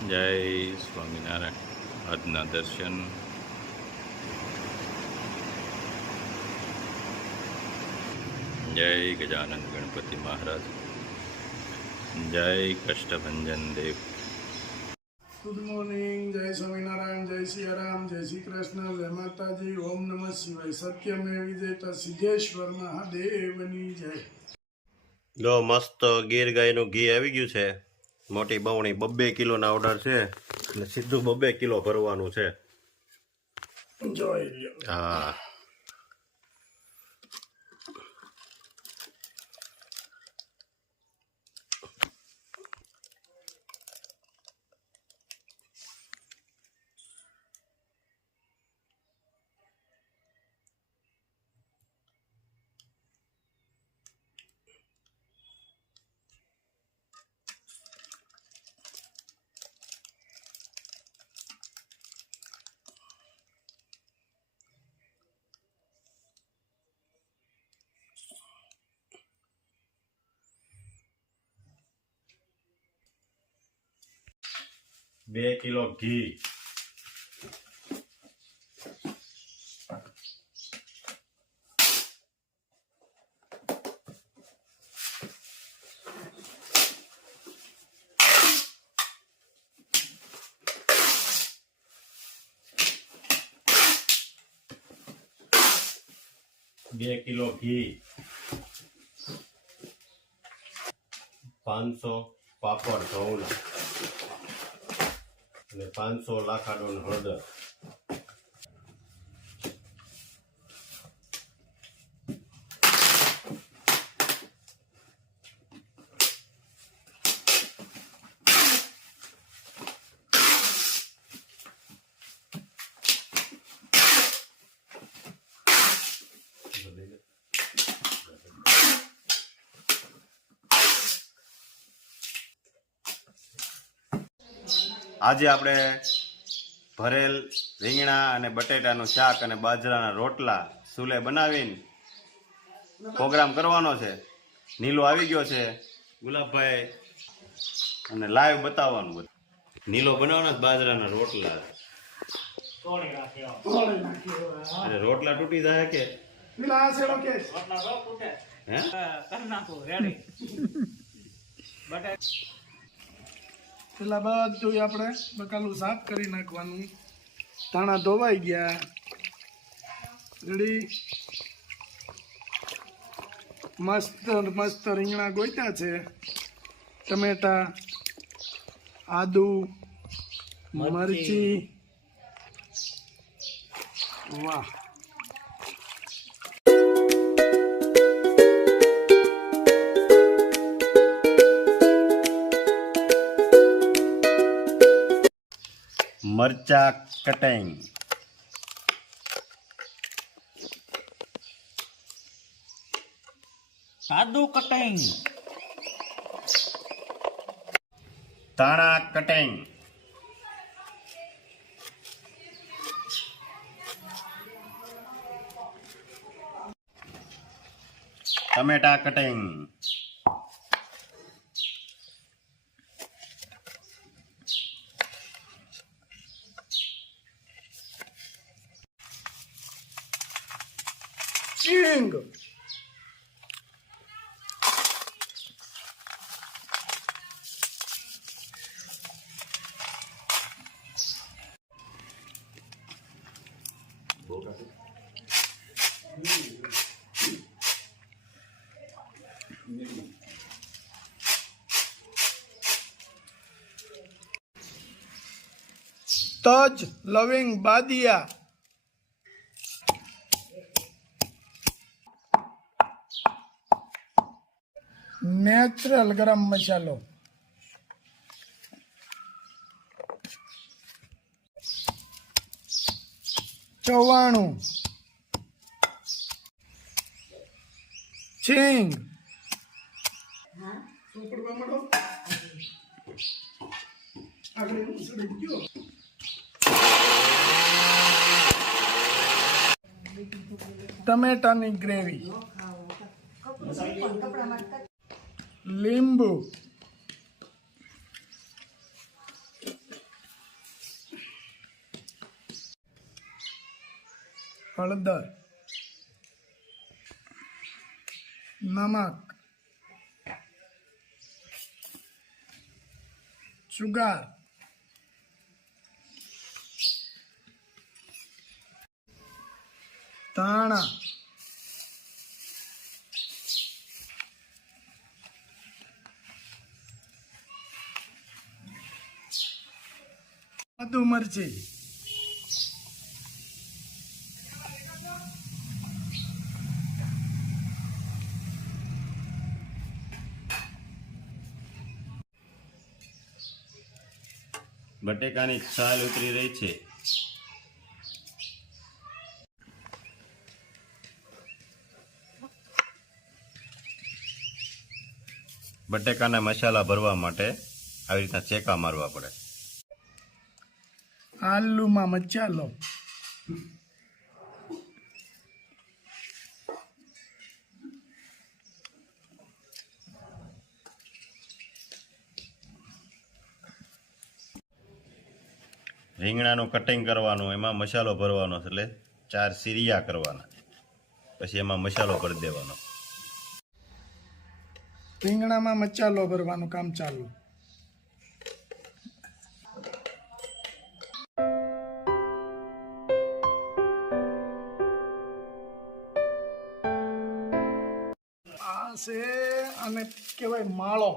જય સ્વામિનારાયણ. આજના દર્શન જય ગજાનંદ ગણપતિ મહારાજ, જય કષ્ટભંજન દેવ. Good morning. જય સ્વામિનારાયણ, જય સિયારામ, જય શ્રી કૃષ્ણ, જય માતાજી, ઓમ નમઃ શિવાય. સત્યમેવ વિજયતા સિદ્ધેશ્વર મહાદેવની જય. જો મસ્ત ગીર ગાયનું ઘી આવી ગયું છે. મોટી બવણી 2 કિલોના ઓર્ડર છે એટલે સીધું 2 કિલો ભરવાનું છે. જોઈ લ્યો. હા, બે કિલો ઘી, બે કિલો ઘી, 500 પાપડ ઘઉંના અને 500 લાખાડોન હળદર. આજે આપણે ભરેલ રીંગણા અને બટેટાનું શાક અને બાજરાના રોટલા સુલે બનાવીને પ્રોગ્રામ કરવાનો છે. નીલો આવી ગયો છે, ગુલાબભાઈ, અને લાઈવ બતાવવાનું બધું. નીલો બનાવવાના બાજરાના રોટલા. અને રોટલા તૂટી જાય કે પેલા બધું આપણે બકાલું સાફ કરી નાખવાનું. ધાણા ધોવાઈ ગયા. રેડી. મસ્ત રીંગણા ગોઈતા છે. ટમેટા, આદુ, મરચી. વાહ. મરચા કટિંગ, સાદું કટિંગ, ધાણા કટિંગ, ટમેટા કટિંગ, ચીંગ. તજ, લવિંગ, બાદિયા. નેચરલ ગરમ મસાલો. ચવાણું, ચીંગ. ટમેટાની ગ્રેવી, લીંબુ, હળદર, નમક, સુગર, ધાણા, આદુ મરચી, બટેકાની છાલ ઉતરી રહી છે. બટેકાના મસાલા ભરવા માટે આવી રીતના ચેકા મારવા પડે. આલુમાં મસાલો, રીંગણાનું કટિંગ કરવાનું, એમાં મસાલો ભરવાનો, એટલે 4 સીરિયા કરવાના, પછી એમાં મસાલો ભરી દેવાનો. રીંગણામાં મસાલો ભરવાનું કામ ચાલુ. આ છે આને કહેવાય માળો.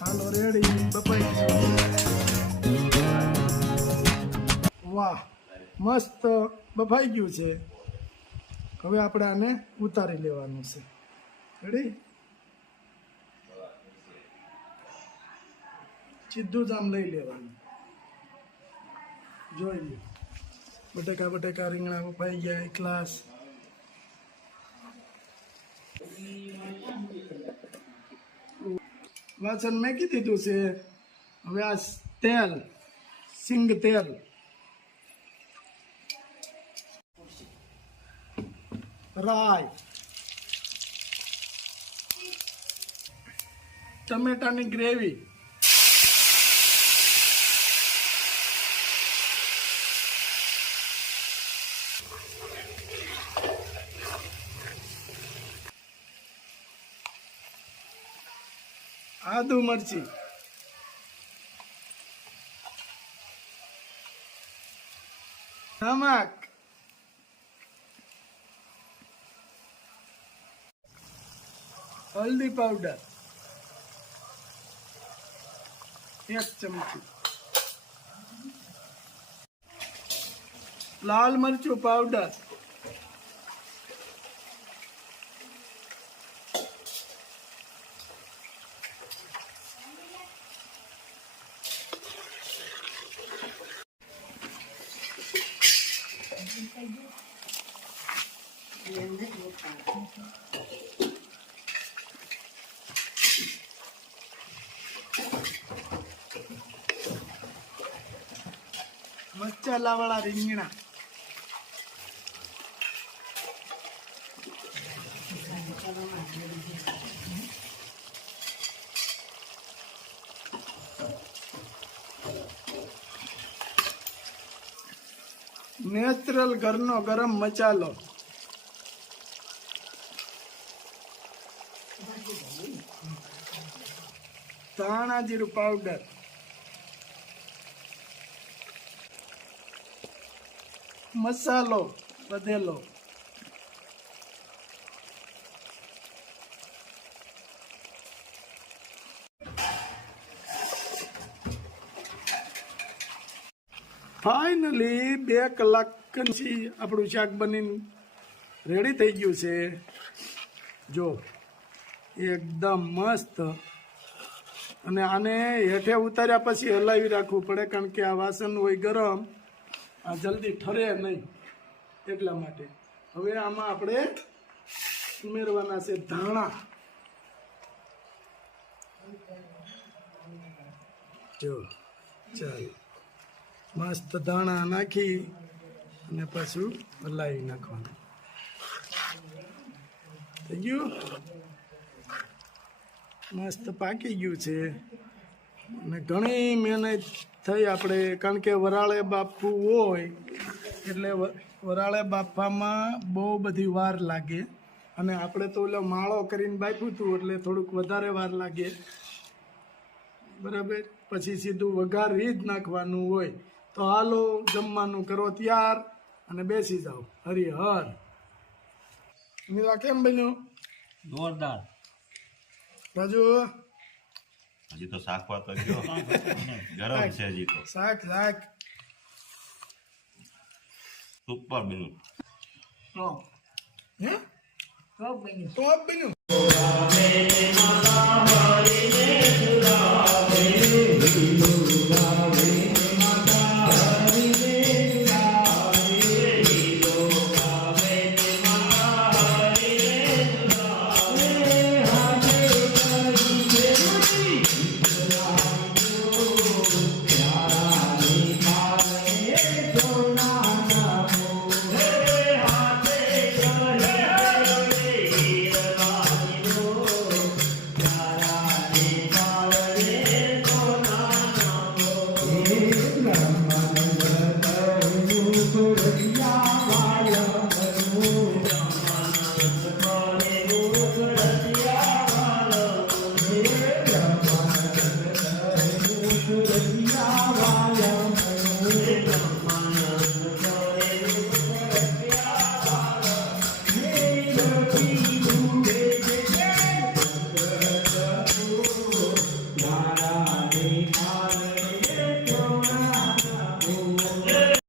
હાલો રેડી બપાઈ ગયું. વાહ, મસ્ત બફાઈ ગયું છે. હવે આપણે આને ઉતારી લેવાનું છે. રેડી, સીધું જ આમ લઈ લેવાનું. જોઈ લો, બટેકા રીંગણા બફાઈ ગયા એક ગ્લાસ. વાસણ મેકી દીધું છે. હવે આ તેલ, સિંગ તેલ, રાઈ, ટમેટાની ગ્રેવી, આદુ મરચી, નમક, હલ્દી પાવડર 1 ચમચી, લાલ મરચું પાવડર, મસાલાવાળા રીંગણા, નેચરલ ઘરનો ગરમ મસાલો, ધાણા જીરું પાવડર, મસાલો બધેલો, ફાઇનલી 2 કલાક પછી આપણું શાક બનીને રેડી થઈ ગયું છે. જો એકદમ મસ્ત. અને આને હેઠે ઉતાર્યા પછી હલાવી રાખવું પડે, કારણ કે આ વાસણ હોય ગરમ, આ જલ્દી ઠરે નહીં, એટલા માટે. હવે આમાં આપણે ઉમેરવાના છે ધાણા. જો ચાલો, મસ્ત ધાણા નાખી અને પાછું હલાવી નાખવાનું. થઈ ગયું, મસ્ત પાકી ગયું છે. અને ઘણી મહેનત થઈ આપણે, કારણ કે વરાળે બાફવું હોય એટલે વરાળે બાફવામાં બહુ બધી વાર લાગે. અને આપણે તો ઓલો માળો કરીને બાફ્યું હતું એટલે થોડુંક વધારે વાર લાગે, બરાબર. પછી સીધું વઘારી જ નાખવાનું હોય. તો હાલો, જમવાનું કરો તૈયાર અને બેસી જાઓ. હરિહર. મીરા કેમ બન્યું? જોરદાર. રાજુ હજી તો શાકવા તો ગયો ગરમ છે, હજી તો શાક શાક સુપર બન્યું. હે તો બન્યું.